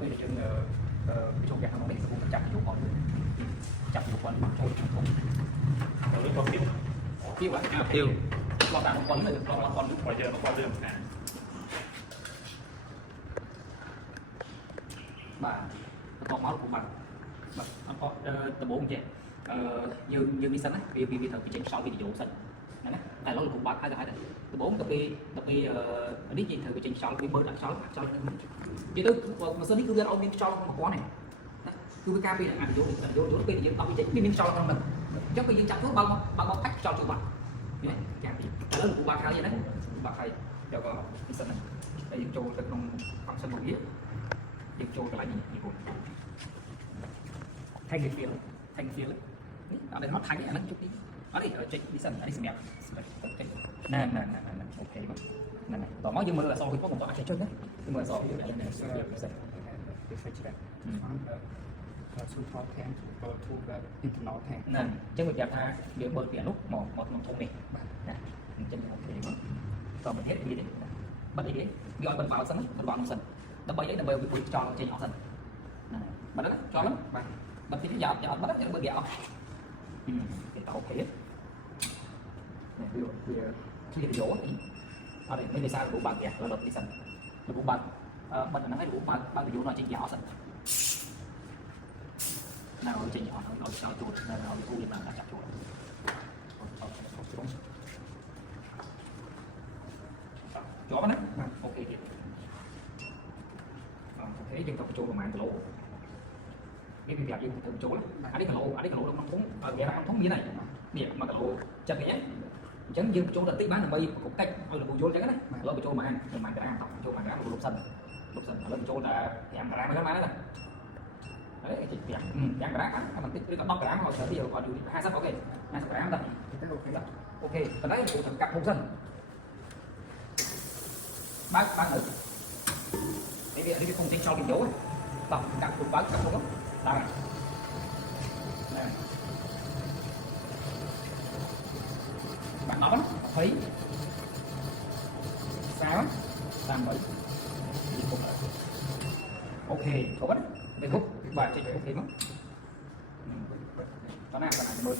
bây giờយើងចូលគេក្នុងនេះសួរចាប់យកគាត់ចាប់យកគាត់មកចូលក្នុងទៅគាត់ទៀតទៀតបាទទៀតគាត់តាមគាត់ទៅគាត់មកគាត់បើយើងគាត់រឿងណាបាទបន្តមកបាទបាទដំបូងចេះយើងនេះសិនណាវាត្រូវបញ្ចេញខ្យល់វីដេអូសិនណាតែលោកគ្រូបាទហើយទៅដំបូងទៅពេលនេះយើងត្រូវបញ្ចេញខ្យល់វាមើលដល់ខ្យល់និយាយទៅម៉ាស៊ីននេះគឺវាអត់មានខ្យល់ក្នុងប្រព័ន្ធទេគឺវាការពារអាយុពេលយើងអត់បញ្ចេញមានខ្យល់ក្នុងនោះអញ្ចឹងពេលយើងចាប់ធ្វើបើផាច់ខ្យល់ជួយបាត់នេះចាំពីឥឡូវគ្រូបាទហើយហ្នឹងបាទហើយយកនេះសិនណាតែយើងចូលទៅក្នុង function របស់វាយើងចូលកន្លែងនេះបង Thanh cái phiếuនេះអត់មកថៃអាហ្នឹងជុកនេះអត់នេះចេញនេះសិនអានេះសម្រាប់ណែអូខេបងណែតោះមកយើងមើលអក្សរវិញមកអាចចុចណាយើងមើលអក្សរយើងនេះសិន support tank to the internal tank ណាអញ្ចឹងវាប្រាប់ថាវាបើកពីនោះមកក្នុងធុងនេះបាទណាអញ្ចឹងអូខេបងតោះប្រភេទវានេះបាត់អីគេវាអត់បិទបោសិនបិទបោនោះសិនដើម្បីអីដើម្បីវាពុយចោលចេញអស់សិនណាបាត់ហ្នឹងចោលហ្នឹងបាទbắt cái giọt bắt nó bớt ghẹo cái tàu kia này ví dụ khi cái dỗ ở đây mấy người sao đủ bằng kìa là được đi sân đủ bằng mình nó thấy đủ bằng cái dỗ nó trên giỏ sân nào trên giỏ nó sao chuột nào thu đi mà là chặt chuột chó nó ok kìa ok dân tộc chuột của mạng lỗ cái việc làm gì cũng chỗ lắm cái lỗ trong thúng về trong thúng như này nè mà cái lỗ chặt nhé chấn dương chỗ là tí bán là mây cục cách rồi là bù chỗ chắn đấy lỗ bị chỗ mà ăn cái ăn tóc chỗ mà cái lục sần lên chỗ là em ra mấy cái này đấy chị em cái đá mình tích cái đong cái đá rồi bây giờ còn được 2 sắp ok 2 sắp đá rồi ok còn đấy cũng cặp không sân bán nữ cái không trên sau cái chỗ tổng cặp cũng bán cặp không đây này bạn nói thấy sao làm vậy ok có đấy để hút và chạy ok mất đó là bơi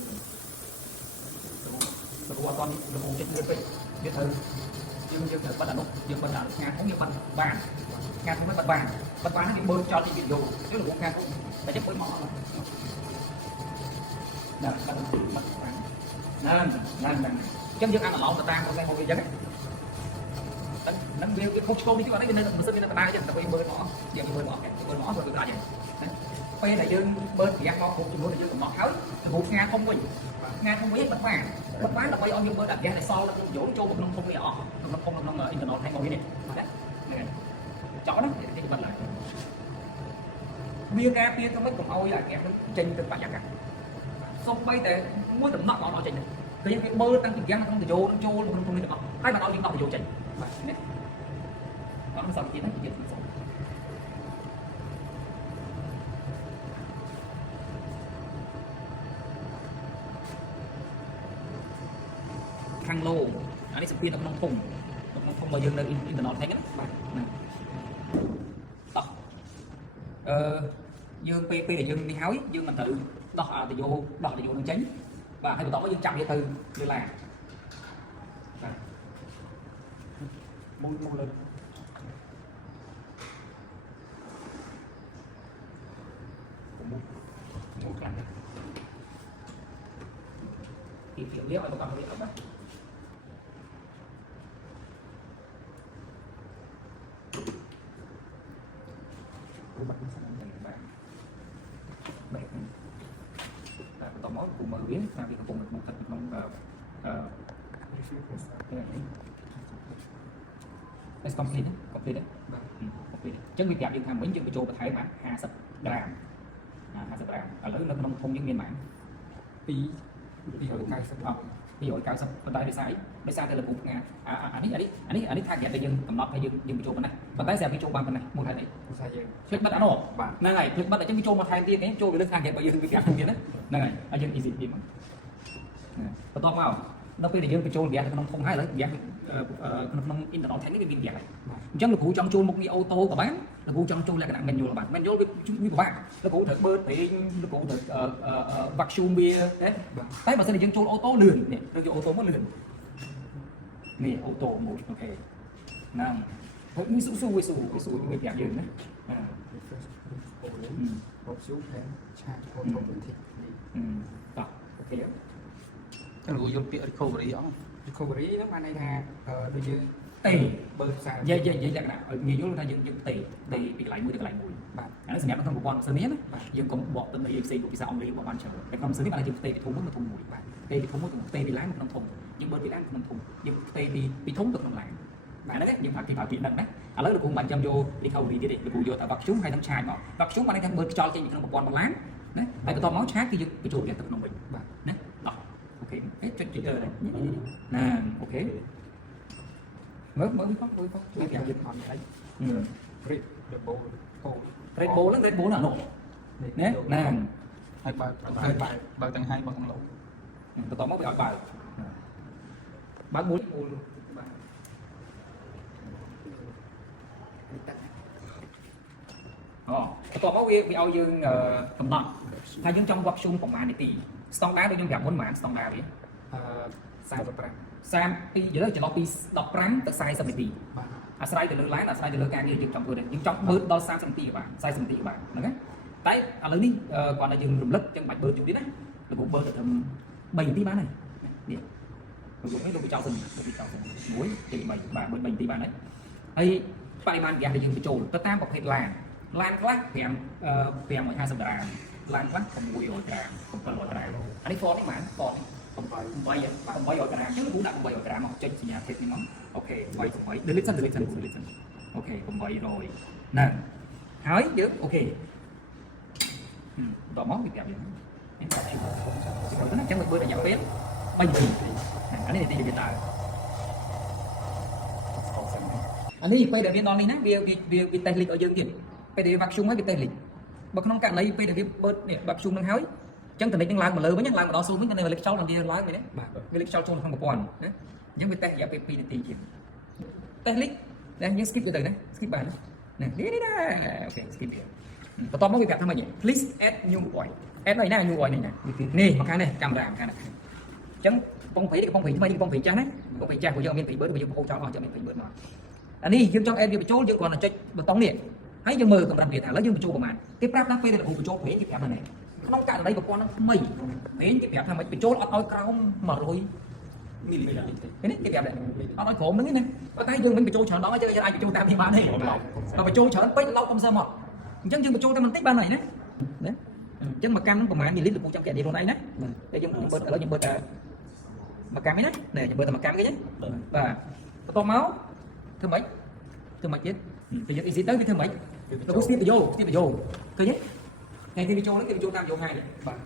được qua con được một trên người biết thử dương thử bắt đầu dương bắt đầu ngang không như bắt vàng ngang không mới bắt vàng nó bị bơi cho đi video nếu là ngang không phải chấp với mỏ nè chân dương ăn là lộn là tan con người dân nâng biểu cái không đi chứ bạn ấy nên là mình sẽ biết là ta chứ ta phải bơi mỏ giờ bơi mỏ rồi được lại vậy bây là dương bơi thì ăn ngon cũng chỉ muốn là dương mỏ tháo một ngang không biết bắt vàng là quay ông dương bơi đặt ra này so là dỗ cho một nông không nhỏ nông internet hay ngồi như này chó đó thì mình lại bia có mấy cùng ôi là kẹp trên từng bản nhạc xong bay để mỗi tầm nọ nó trình cái bơ tăng tình gian không thể vô không đi được hai bạn nói những nọ thì vô trình nó sao chiến thắng khăn lô anh ấy sẽ pin nó không bao giờ được internet thấy cái dương pp là dương đi hái dương mình tự đọt thì vô đường chính và hai tổ dương chậm vậy từ như là môi lên kiểu liếc ở còn liếc đó tổng máu của mở biến sang thì cùng một thật không let's complete đấy chân việc giảm điện tham mấy chân cái chỗ có thể bạn 50 gram ở lớn nó không những miền bản ví dụ cao sắp bên tay để sai thì là cục ngà anh ấy thay để dừng cầm lọt hay dừng cái chỗ bên này và tay xem cái chỗ ban bên này một thay này click bắt đã nổ này click bắt ở trong cái chỗ mà thay tiên cái chỗ cái thay để dừng cái gạt kia đấy này ở dừng easy điểm và to vào nó bây giờ dừng cái chỗ gạt nó không hay lấy gạt nó internet thấy cái viên gạt này chẳng là cụ trong chỗ một cái ô tô của bán លោកគ្រូចង់ចូលលក្ខណៈ manual បាទ manual វាពិបាកលោកគ្រូត្រូវបើកពេញលោកគ្រូត្រូវ vacuum វាតែបើសិនជាយើងចូលអូតូលឿននេះយើងយកអូតូមកលឿននេះអូតូមកអូខេហ្នឹងហើយនេះស៊ូវាប្រាប់យើងណាoption and charge automatic តោះអូខេចឹងលោកយល់ពាក្យ recovery អត់ recovery ហ្នឹងបានន័យថាដូចយើងទេបើផ្សារនិយាយលក្ខណៈងាយយល់ថាយើងទេពីកន្លែងមួយទៅកន្លែងមួយបាទអានេះសម្រាប់ក្នុងប្រព័ន្ធផ្សេងនេះណាយើងកុំបកទៅនៅផ្សេងភាសាអង់គ្លេសបានច្រើនតែក្នុងផ្សេងនេះបានយើងផ្ទេពីធំមួយធំមួយបាទផ្ទេពីធំមួយទៅផ្ទេពីឡានក្នុងធំយើងបើពីឡានក្នុងធំយើងផ្ទេពីធំទៅក្នុងឡានបាទហ្នឹងយើងផាក់ពីផាក់ពីដឹងណាឥឡូវលោកគ្រូមិនចាំយក recovery ទៀតទេលោកគ្រូយកតែ vacuum ហើយនឹងឆាយមក vacuum បានន័យថាបើខ្យល់ចេញពីក្នុងប្រព័ន្ធបន្លានណាហើយបន្ទាប់មកឆាយគឺយើងបញ្ចូលវាទៅក្នុងវិញបាទណាដោះអូខេចុចទៅណាអូខេមើលផងជួយប្រាប់យើងអត់អី Red Bull Red Bull ហ្នឹង Red Bull ណានោះណាហើយបើទាំងហើយបើក្នុងលោកបន្តមកវាឲ្យបើមូលបាទបន្ទាប់មកវាឲ្យយើងកំណត់ថាយើងចង់ vacuum ប្រហែលនាទី standard ដូចខ្ញុំប្រាប់មុនប្រហែល standard វា45និយាយចន្លោះពី15ទៅ40នាទីអាស្រ័យទៅលើឡានអាស្រ័យទៅលើការងារយើងចង់ធ្វើយើងចង់បឺតដល់30នាទីក៏បាន40នាទីក៏បានហ្នឹងណាតែឥឡូវនេះគាត់តែយើងរំលឹកចឹងបាច់បឺតជុំទៀតណាលោកបឺតទៅត្រឹម3នាទីបានហើយនេះលោកចោលសិន1 2 3បាទបឺត3នាទីបានហើយហើយបរិមាណហ្គាសដែលយើងបញ្ចូលទៅតាមប្រភេទឡានខ្លះ550ដុល្លារឡានខ្លះ600ក្រាម700ក្រាមអានេះ Ford នេះបាន Ford នេះ800ក្រាមចឹងលោកដាក់800ក្រាមមកចេញសញ្ញាភេទនេះមកអូខេ8 delete សិនអូខេ800ណាហើយយើងអូខេដល់មកវាប្រាប់យើងអញ្ចឹងបើរយៈពេល3នាទីអានេះនាទីវាតើអានេះពេលដែលវាដល់នេះណាវាតេស្តលីកឲ្យយើងទៀតពេលដែលវា vacuum ហើយវាតេស្តលីកបើក្នុងករណីពេលដែលវាបើនេះ vacuum នឹងហើយចឹងតនិចនឹងឡើងមកលើវិញឡើងមកដល់ស៊ូវិញតែវាលេខខ្យល់វាឡើងវិញណាវាលេខខ្យល់ចូលក្នុងប្រព័ន្ធណាអញ្ចឹងវាតេស្តរយៈពេល2នាទីជាងតេស្តលីកតែយើង skip ទៅណា skip បានណានេះណាអូខេ skip វាបន្ទាប់មកវាប្រាប់ថាម៉េច please add new point add នៅណា new point នេះណានេះមកខាងនេះកាមេរ៉ាខាងនេះអញ្ចឹងកំភីនេះកំភីថ្មីនេះកំភីចាស់ណាកំភីចាស់ព្រោះយើងមានព្រីបឺតយើងបោកចោលអស់ចាំមានព្រីបឺតមកអានេះយើងចង់ add វាបញ្ចូលយើងគ្រាន់តែចុចប៊ូតុងនេះហើយយើងមើលកម្រិតវាថាឥឡូវយើងបញ្ចូលប្រហែលគេប្រាប់ថាពេលដែលគ្រូបញ្ចូលប្រេងគេប្រាប់ថានេះក្នុងករណីប្រព័ន្ធហ្នឹងថ្មីវិញគេប្រាប់ថាមិនបញ្ចូលអត់ឲ្យក្រោម100មីលីម៉ែត្រនេះគេប្រាប់ដែរអត់ឲ្យក្រោមហ្នឹងណាប៉ុន្តែយើងមិនបញ្ចូលច្រើនដល់យើងអាចបញ្ចូលតាមនេះបានទេបើបញ្ចូលច្រើនពេញឡោកកុំសើមកអញ្ចឹងយើងបញ្ចូលតែបន្តិចបានហើយណាអញ្ចឹងមួយកាំហ្នឹងប្រហែលមីលីលីត្រលោកពូចាំគេនិយាយខ្លួនឯងណាតែយើងបើឥឡូវយើងបើតែមួយកាំឯណានេះយើងបើតែមួយកាំគេណាបាទបន្ទាប់មកធ្វើម៉េចទៀតគេយក easy ទៅគេធ្វើម៉េចលោកគ្រូស្ទាបបញ្ចូលឃើញទេថ្ងៃគេបញ្ចូលហ្នឹងគេបញ្ចូលតាមយោហើយបាទ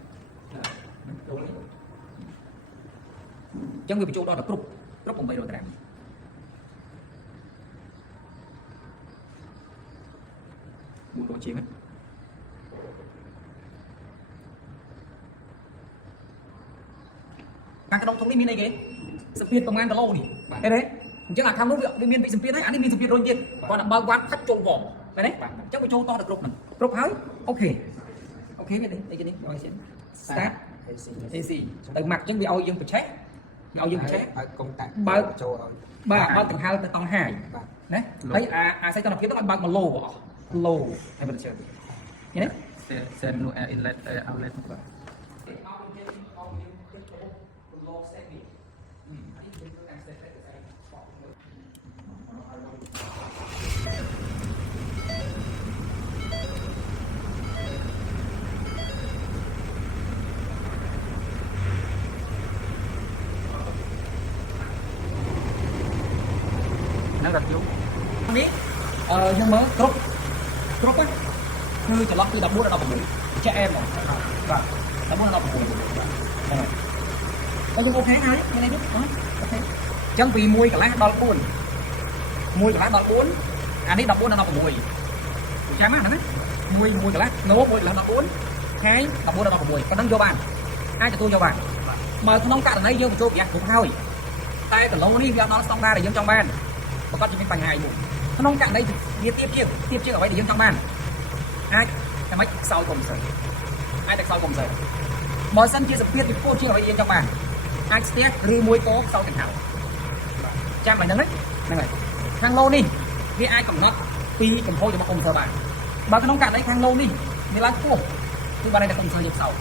អញ្ចឹងវាបញ្ចូលដល់គ្រប់800ក្រាម400ជាងខាងក្នុងធុងនេះមានអីគេសម្ពាធប្រមាណគីឡូនេះឃើញទេអញ្ចឹងអាខាងនោះវាមានពីសម្ពាធហើយអានេះមានសម្ពាធរុញទៀតគាត់តែបើកវ៉ាត់ផាច់ចូលវងឃើញទេអញ្ចឹងវាចូលតទៅគ្រប់ហ្នឹងគ្រប់ហើយអូខេវានេះអីគេនេះឲ្យសិន start AC ទៅម៉ាក់អញ្ចឹងវាឲ្យយើងបញ្ឆេះឲ្យកុំតាក់បើកចូលឲ្យបាទបើកដង្ហើមទៅតង់ហាយណាហើយអាស័យតនភាពទៅឲ្យបើកមកឡូហើយមិនជឿឃើញទេ set no inlet outlet បាទហ្នឹងដល់យប់នេះយើងមើលគ្រប់គឺចន្លោះពី14ដល់16ចាក់អែមបាទ14ដល់16បាទហើយយើងអូខេហើយនេះអូខេអញ្ចឹងពី1កន្លះដល់4 1កន្លះដល់4អានេះ14ដល់16ចាំណា1កន្លះណូ1កន្លះដល់4ខាយ14ដល់16ប៉ុណ្ណឹងយកបានអាចទទួលយកបានបើក្នុងករណីយើងបញ្ចូលប្រយ័ត្នគ្រប់ហើយតែគីឡូនេះវាអត់ដល់ស្តង់ដារដែលយើងចង់បានប្រកបជាមានបញ្ហាមួយ ក្នុងករណីវាទៀបជាងអ្វីដែលយើងចង់បានអាចតែមិនខ្សោយកុំព្យូទ័រអាចតែខ្សោយកុំព្យូទ័របើសិនជាសភាពវាខ្ពស់ជាងអ្វីយើងចង់បានអាចស្ទះឬមួយក៏ខ្សោយទាំងហើយចាំឲ្យហ្នឹងហ្នឹងហើយខាងលោនេះវាអាចកំណត់ពីកំហុសរបស់កុំព្យូទ័របានបើក្នុងករណីខាងលោនេះវាឡើងខ្ពស់គឺបានតែកុំព្យូទ័រយើងខ្សោយ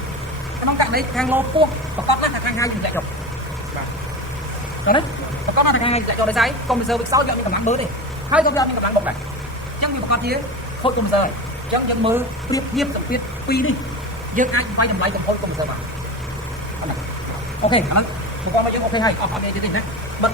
ក្នុងករណីខាងលោខ្ពស់ប្រកបណាស់ថាខាងហើយយើងធ្លាក់ចុះបាទណាប្រកបណាស់ថាខាងហើយធ្លាក់ចុះដោយសារកុំព្យូទ័រវាខ្សោយវាអត់មានកម្លាំងមើលទេហើយក៏វាអត់មានកម្លាំងបុកដែរអញ្ចឹងវាប្រកបជាខូចកុំព្យូទ័រអញ្ចឹងយើងមើលប្រៀបធៀបសម្ពាធពីរនេះយើងអាចវាយតម្លៃកំហុសកុំព្យូទ័របានអូខេឥឡូវប្រព័ន្ធរបស់យើងអូខេហើយអត់មានទេណាបិទ